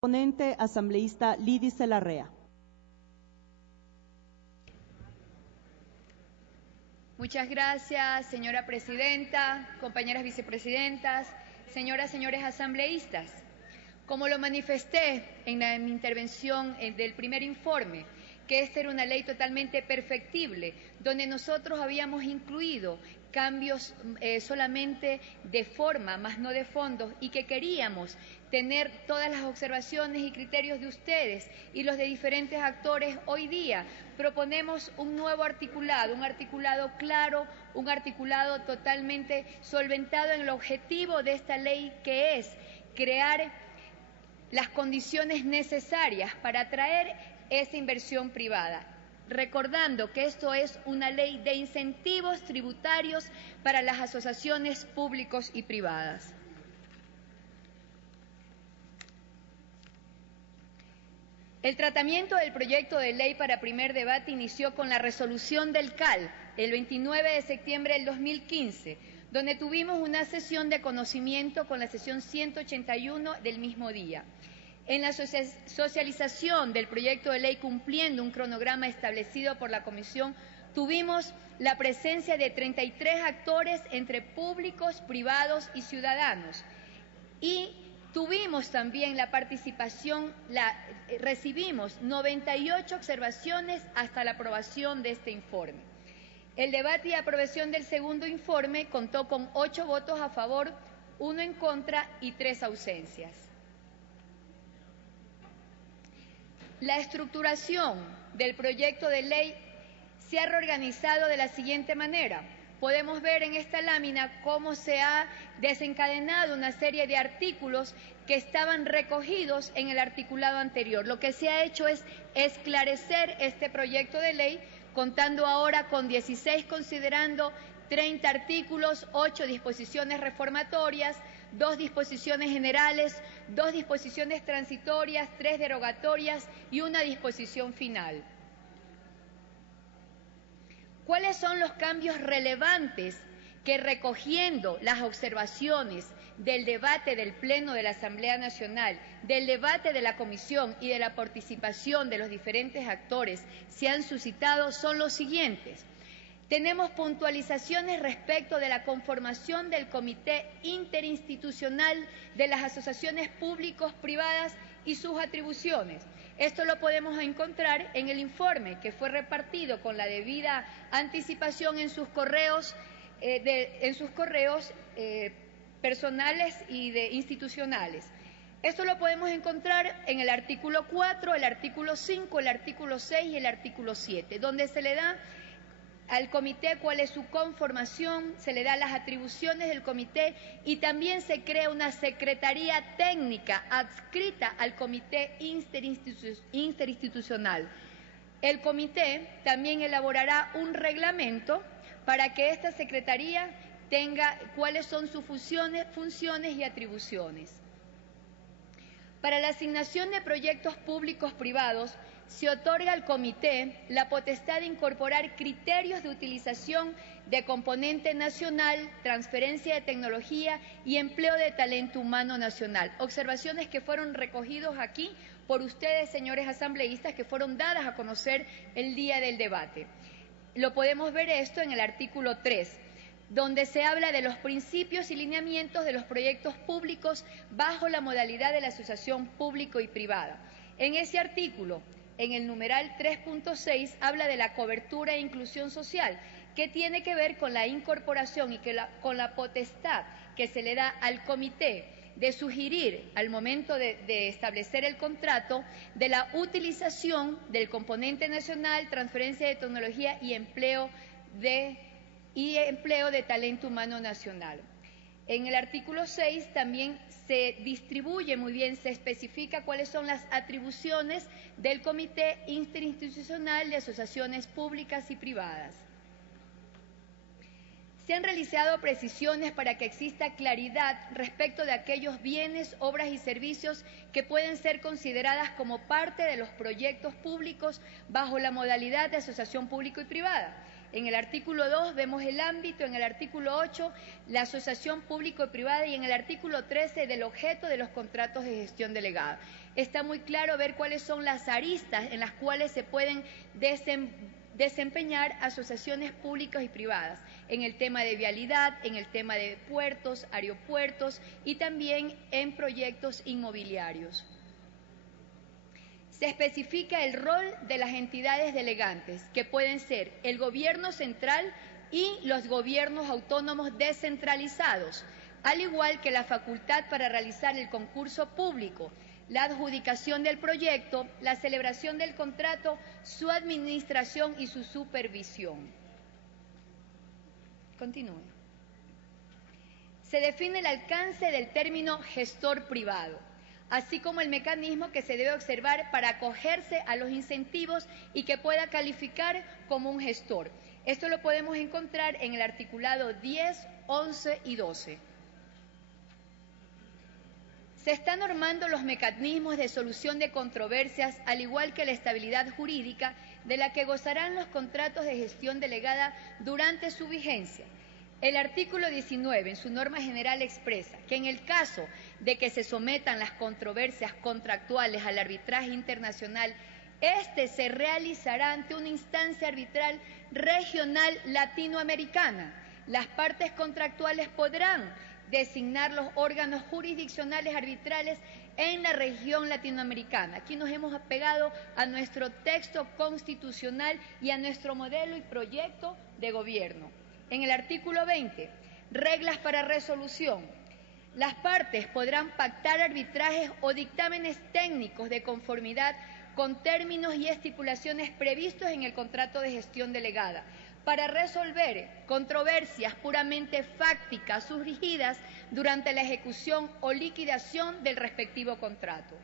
Ponente asambleísta Lídice Larrea. Muchas gracias, señora presidenta, compañeras vicepresidentas, señoras, señores asambleístas. Como lo manifesté en mi intervención del primer informe, que esta era una ley totalmente perfectible, donde nosotros habíamos incluido cambios solamente de forma, más no de fondo, y que queríamos tener todas las observaciones y criterios de ustedes y los de diferentes actores. Hoy día proponemos un nuevo articulado, un articulado claro, un articulado totalmente solventado en el objetivo de esta ley, que es crear las condiciones necesarias para atraer esa inversión privada. Recordando que esto es una ley de incentivos tributarios para las asociaciones públicos y privadas. El tratamiento del proyecto de ley para primer debate inició con la resolución del CAL el 29 de septiembre del 2015, donde tuvimos una sesión de conocimiento con la sesión 181 del mismo día. En la socialización del proyecto de ley, cumpliendo un cronograma establecido por la Comisión, tuvimos la presencia de 33 actores entre públicos, privados y ciudadanos. Y tuvimos también la participación, recibimos 98 observaciones hasta la aprobación de este informe. El debate y aprobación del segundo informe contó con 8 votos a favor, 1 en contra y 3 ausencias. La estructuración del proyecto de ley se ha reorganizado de la siguiente manera. Podemos ver en esta lámina cómo se ha desencadenado una serie de artículos que estaban recogidos en el articulado anterior. Lo que se ha hecho es esclarecer este proyecto de ley, contando ahora con 16, considerando 30 artículos, 8 disposiciones reformatorias, 2 disposiciones generales, 2 disposiciones transitorias, 3 derogatorias y 1 disposición final. ¿Cuáles son los cambios relevantes que, recogiendo las observaciones del debate del Pleno de la Asamblea Nacional, del debate de la Comisión y de la participación de los diferentes actores, se han suscitado? Son los siguientes. Tenemos puntualizaciones respecto de la conformación del Comité Interinstitucional de las Asociaciones Públicos-Privadas y sus atribuciones. Esto lo podemos encontrar en el informe, que fue repartido con la debida anticipación en sus correos, personales y institucionales. Esto lo podemos encontrar en el artículo 4, el artículo 5, el artículo 6 y el artículo 7, donde se le da al comité cuál es su conformación, se le da las atribuciones del comité y también se crea una secretaría técnica adscrita al comité interinstitucional. El comité también elaborará un reglamento para que esta secretaría tenga cuáles son sus funciones y atribuciones. Para la asignación de proyectos públicos privados, se otorga al comité la potestad de incorporar criterios de utilización de componente nacional, transferencia de tecnología y empleo de talento humano nacional. Observaciones que fueron recogidos aquí por ustedes, señores asambleístas, que fueron dadas a conocer el día del debate. Lo podemos ver esto en el artículo 3, donde se habla de los principios y lineamientos de los proyectos públicos bajo la modalidad de la asociación público y privada. En ese artículo, en el numeral 3.6, habla de la cobertura e inclusión social, que tiene que ver con la incorporación y con la potestad que se le da al comité de sugerir al momento de establecer el contrato de la utilización del componente nacional, transferencia de tecnología y empleo de talento humano nacional. En el artículo 6 también se distribuye muy bien, se especifica cuáles son las atribuciones del Comité Interinstitucional de Asociaciones Públicas y Privadas. Se han realizado precisiones para que exista claridad respecto de aquellos bienes, obras y servicios que pueden ser consideradas como parte de los proyectos públicos bajo la modalidad de asociación público y privada. En el artículo 2 vemos el ámbito, en el artículo 8 la asociación público y privada y en el artículo 13 del objeto de los contratos de gestión delegada. Está muy claro ver cuáles son las aristas en las cuales se pueden desempeñar asociaciones públicas y privadas, en el tema de vialidad, en el tema de puertos, aeropuertos y también en proyectos inmobiliarios. Se especifica el rol de las entidades delegantes, que pueden ser el gobierno central y los gobiernos autónomos descentralizados, al igual que la facultad para realizar el concurso público, la adjudicación del proyecto, la celebración del contrato, su administración y su supervisión. Continúe. Se define el alcance del término gestor privado, así como el mecanismo que se debe observar para acogerse a los incentivos y que pueda calificar como un gestor. Esto lo podemos encontrar en el articulado 10, 11 y 12. Se están normando los mecanismos de solución de controversias, al igual que la estabilidad jurídica de la que gozarán los contratos de gestión delegada durante su vigencia. El artículo 19, en su norma general, expresa que en el caso de que se sometan las controversias contractuales al arbitraje internacional, este se realizará ante una instancia arbitral regional latinoamericana. Las partes contractuales podrán designar los órganos jurisdiccionales arbitrales en la región latinoamericana. Aquí nos hemos apegado a nuestro texto constitucional y a nuestro modelo y proyecto de gobierno. En el artículo 20, reglas para resolución. Las partes podrán pactar arbitrajes o dictámenes técnicos de conformidad con términos y estipulaciones previstos en el contrato de gestión delegada para resolver controversias puramente fácticas surgidas durante la ejecución o liquidación del respectivo contrato.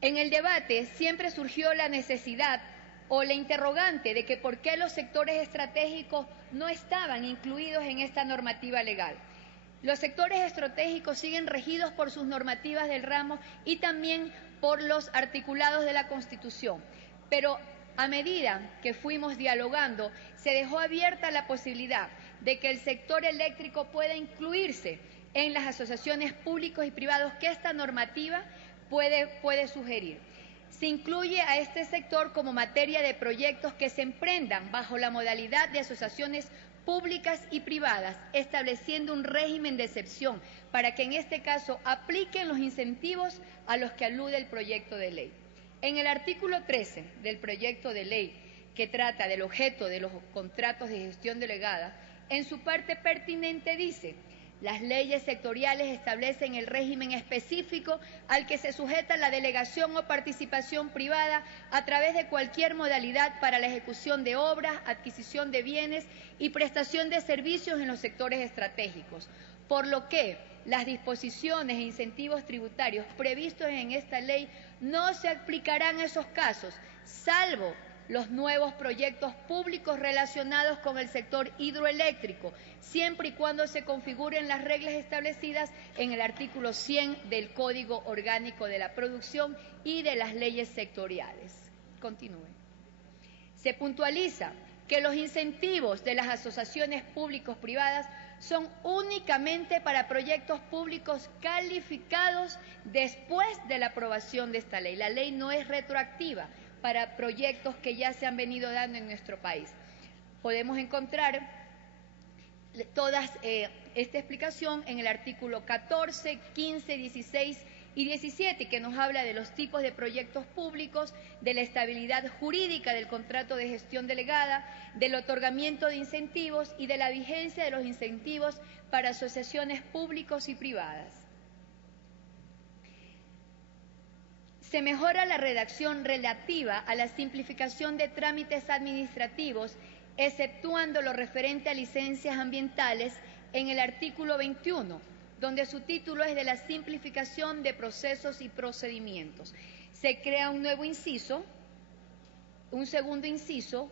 En el debate siempre surgió la necesidad o la interrogante de que por qué los sectores estratégicos no estaban incluidos en esta normativa legal. Los sectores estratégicos siguen regidos por sus normativas del ramo y también por los articulados de la Constitución, pero a medida que fuimos dialogando, se dejó abierta la posibilidad de que el sector eléctrico pueda incluirse en las asociaciones públicos y privados que esta normativa puede sugerir. Se incluye a este sector como materia de proyectos que se emprendan bajo la modalidad de asociaciones públicas y privadas, estableciendo un régimen de excepción para que en este caso apliquen los incentivos a los que alude el proyecto de ley. En el artículo 13 del proyecto de ley, que trata del objeto de los contratos de gestión delegada, en su parte pertinente dice: las leyes sectoriales establecen el régimen específico al que se sujeta la delegación o participación privada a través de cualquier modalidad para la ejecución de obras, adquisición de bienes y prestación de servicios en los sectores estratégicos, por lo que las disposiciones e incentivos tributarios previstos en esta ley no se aplicarán a esos casos, salvo los nuevos proyectos públicos relacionados con el sector hidroeléctrico, siempre y cuando se configuren las reglas establecidas en el artículo 100 del Código Orgánico de la Producción y de las leyes sectoriales. Continúe. Se puntualiza que los incentivos de las asociaciones públicos-privadas son únicamente para proyectos públicos calificados después de la aprobación de esta ley. La ley no es retroactiva para proyectos que ya se han venido dando en nuestro país. Podemos encontrar toda esta explicación en el artículo 14, 15, 16 y 17, que nos habla de los tipos de proyectos públicos, de la estabilidad jurídica del contrato de gestión delegada, del otorgamiento de incentivos y de la vigencia de los incentivos para asociaciones públicos y privadas. Se mejora la redacción relativa a la simplificación de trámites administrativos, exceptuando lo referente a licencias ambientales en el artículo 21, donde su título es de la simplificación de procesos y procedimientos. Se crea un nuevo inciso, un segundo inciso,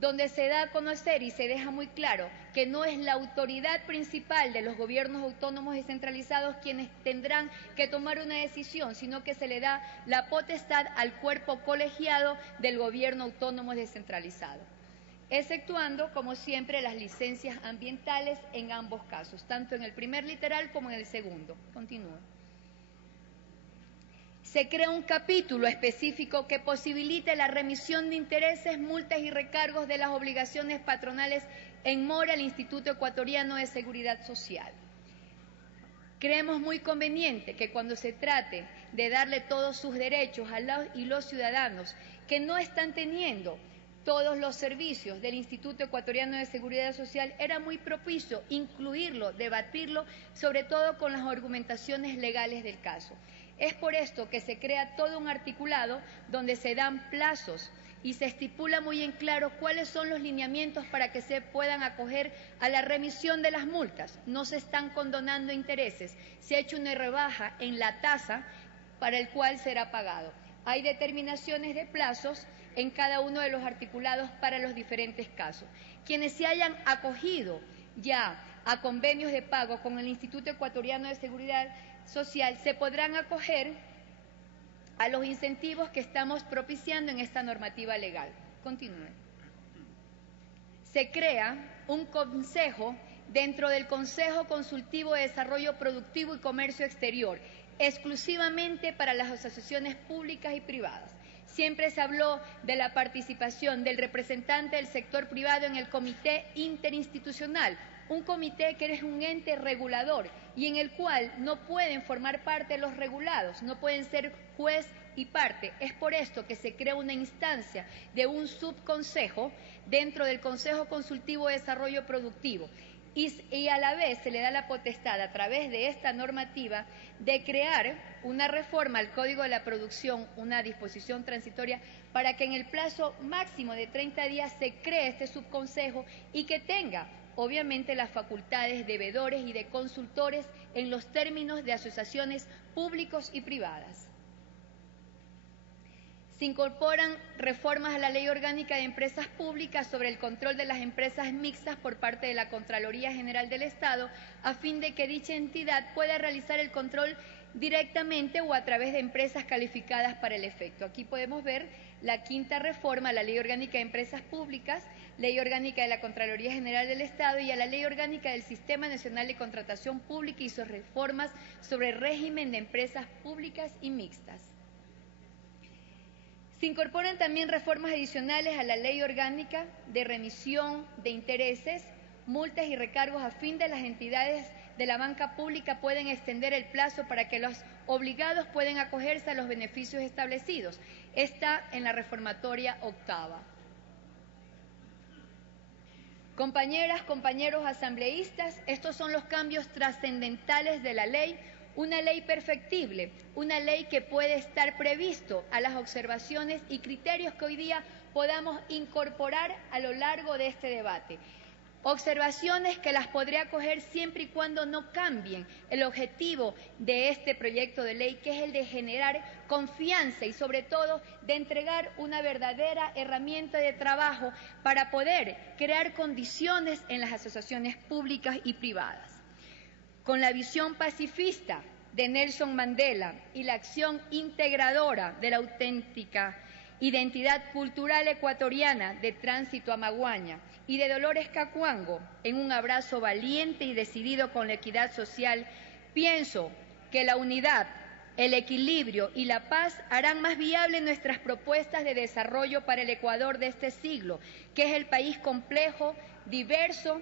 donde se da a conocer y se deja muy claro que no es la autoridad principal de los gobiernos autónomos descentralizados quienes tendrán que tomar una decisión, sino que se le da la potestad al cuerpo colegiado del gobierno autónomo descentralizado, exceptuando, como siempre, las licencias ambientales en ambos casos, tanto en el primer literal como en el segundo. Continúa. Se crea un capítulo específico que posibilite la remisión de intereses, multas y recargos de las obligaciones patronales en mora al Instituto Ecuatoriano de Seguridad Social. Creemos muy conveniente que cuando se trate de darle todos sus derechos a los ciudadanos que no están teniendo todos los servicios del Instituto Ecuatoriano de Seguridad Social, era muy propicio incluirlo, debatirlo, sobre todo con las argumentaciones legales del caso. Es por esto que se crea todo un articulado donde se dan plazos y se estipula muy en claro cuáles son los lineamientos para que se puedan acoger a la remisión de las multas. No se están condonando intereses, se ha hecho una rebaja en la tasa para el cual será pagado. Hay determinaciones de plazos en cada uno de los articulados para los diferentes casos. Quienes se hayan acogido ya a convenios de pago con el Instituto Ecuatoriano de Seguridad Social se podrán acoger a los incentivos que estamos propiciando en esta normativa legal. Continúe. Se crea un consejo dentro del Consejo Consultivo de Desarrollo Productivo y Comercio Exterior, exclusivamente para las asociaciones públicas y privadas. Siempre se habló de la participación del representante del sector privado en el Comité Interinstitucional, un comité que es un ente regulador y en el cual no pueden formar parte los regulados, no pueden ser juez y parte. Es por esto que se crea una instancia de un subconsejo dentro del Consejo Consultivo de Desarrollo Productivo y a la vez se le da la potestad a través de esta normativa de crear una reforma al Código de la Producción, una disposición transitoria, para que en el plazo máximo de 30 días se cree este subconsejo y que tenga obviamente las facultades de veedores y de consultores en los términos de asociaciones públicos y privadas. Se incorporan reformas a la Ley Orgánica de Empresas Públicas sobre el control de las empresas mixtas por parte de la Contraloría General del Estado, a fin de que dicha entidad pueda realizar el control directamente o a través de empresas calificadas para el efecto. Aquí podemos ver la quinta reforma a la Ley Orgánica de Empresas Públicas, Ley Orgánica de la Contraloría General del Estado y a la Ley Orgánica del Sistema Nacional de Contratación Pública y sus reformas sobre régimen de empresas públicas y mixtas. Se incorporan también reformas adicionales a la Ley Orgánica de Remisión de Intereses, multas y recargos a fin de las entidades de la banca pública pueden extender el plazo para que los obligados pueden acogerse a los beneficios establecidos. Está en la reformatoria octava. Compañeras, compañeros asambleístas, estos son los cambios trascendentales de la ley. Una ley perfectible, una ley que puede estar previsto a las observaciones y criterios que hoy día podamos incorporar a lo largo de este debate. Observaciones que las podré acoger siempre y cuando no cambien el objetivo de este proyecto de ley, que es el de generar confianza y sobre todo de entregar una verdadera herramienta de trabajo para poder crear condiciones en las asociaciones públicas y privadas. Con la visión pacifista de Nelson Mandela y la acción integradora de la auténtica identidad cultural ecuatoriana de Tránsito Amaguaña y de Dolores Cacuango, en un abrazo valiente y decidido con la equidad social, pienso que la unidad, el equilibrio y la paz harán más viable nuestras propuestas de desarrollo para el Ecuador de este siglo, que es el país complejo, diverso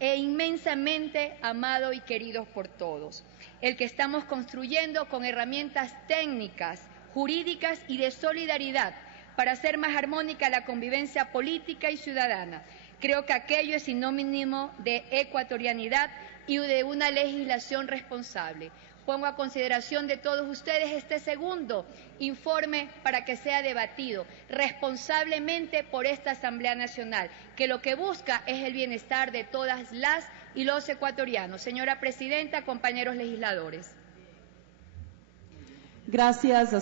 e inmensamente amado y querido por todos. El que estamos construyendo con herramientas técnicas, jurídicas y de solidaridad para hacer más armónica la convivencia política y ciudadana. Creo que aquello es sinónimo de ecuatorianidad y de una legislación responsable. Pongo a consideración de todos ustedes este segundo informe para que sea debatido responsablemente por esta Asamblea Nacional, que lo que busca es el bienestar de todas las y los ecuatorianos. Señora Presidenta, compañeros legisladores. Gracias.